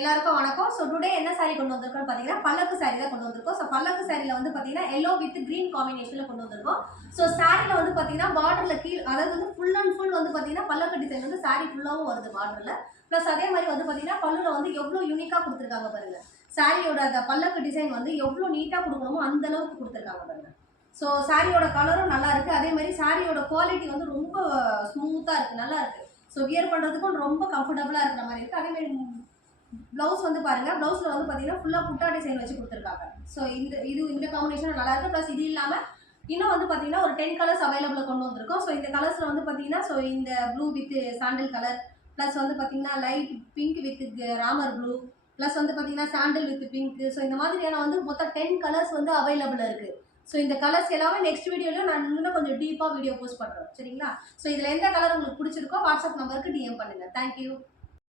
எல்லாருக்கும் வணக்கம். So today என்ன சாரி கொண்டு வந்திருக்கோம்னு பார்த்தீங்கன்னா பல்லக்கு சாரி தான் கொண்டு வந்திருக்கோம். ஸோ பல்லக்கு சாரியில் வந்து பார்த்தீங்கன்னா எல்லோ வித் கிரீன் காம்பினேஷனில் கொண்டு வந்திருக்கோம். ஸோ சாரியில் வந்து பார்த்தீங்கன்னா பார்டரில் அதாவது வந்து ஃபுல் அண்ட் ஃபுல் வந்து பார்த்தீங்கன்னா பல்லக்கு டிசைன் வந்து சாரி ஃபுல்லாகவும் வருது பார்டரில். ப்ளஸ் அதே மாதிரி வந்து பார்த்தீங்கன்னா பல்லுல வந்து எவ்வளோ யூனிக்காக கொடுத்துருக்காங்க பாருங்க. சாரியோட அந்த பல்லக்கு டிசைன் வந்து எவ்வளோ நீட்டாக கொடுக்கணுமோ அந்த அளவுக்கு கொடுத்துருக்காங்க பாருங்க. ஸோ சாரியோட கலரும் நல்லா இருக்குது. அதே மாதிரி சாரியோட குவாலிட்டி வந்து ரொம்ப ஸ்மூத்தாக இருக்குது, நல்லா இருக்குது. ஸோ வியர் பண்ணுறதுக்கும் ரொம்ப கம்ஃபர்டபுளாக இருக்கிற மாதிரி இருக்குது. அதே மாதிரி ப்ளவுஸ் வந்து பாருங்க, ப்ளவுஸில் வந்து பார்த்தீங்கன்னா ஃபுல்லாக புட்டா டிசைன் வச்சு கொடுத்துருக்காங்க. ஸோ இந்த காம்பினேஷன் நல்லா இருக்குது. ப்ளஸ் இது இல்லாமல் இன்னும் வந்து பார்த்தீங்கன்னா ஒரு 10 கலர்ஸ் அவைலபிள் கொண்டு வந்திருக்கோம். ஸோ இந்த கலர்ஸில் வந்து பார்த்தீங்கன்னா ஸோ இந்த blue with sandal colour, plus வந்து பார்த்தீங்கன்னா light pink with Ramar blue, plus வந்து பார்த்தீங்கன்னா சாண்டில் வித் பிங்க். ஸோ இந்த மாதிரியான வந்து மொத்தம் 10 கலர்ஸ் வந்து அவைலபிள் இருக்குது. ஸோ இந்த கலர்ஸ் எல்லாமே நெக்ஸ்ட் வீடியோவில் நான் இன்னும் கொஞ்சம் டீப்பாக வீடியோ போஸ்ட் பண்ணுறோம், சரிங்களா? ஸோ இதில் எந்த கலர் உங்களுக்கு பிடிச்சிருக்கோ வாட்ஸ்அப் நம்பருக்கு டிஎம் பண்ணுங்கள். தேங்க்யூ.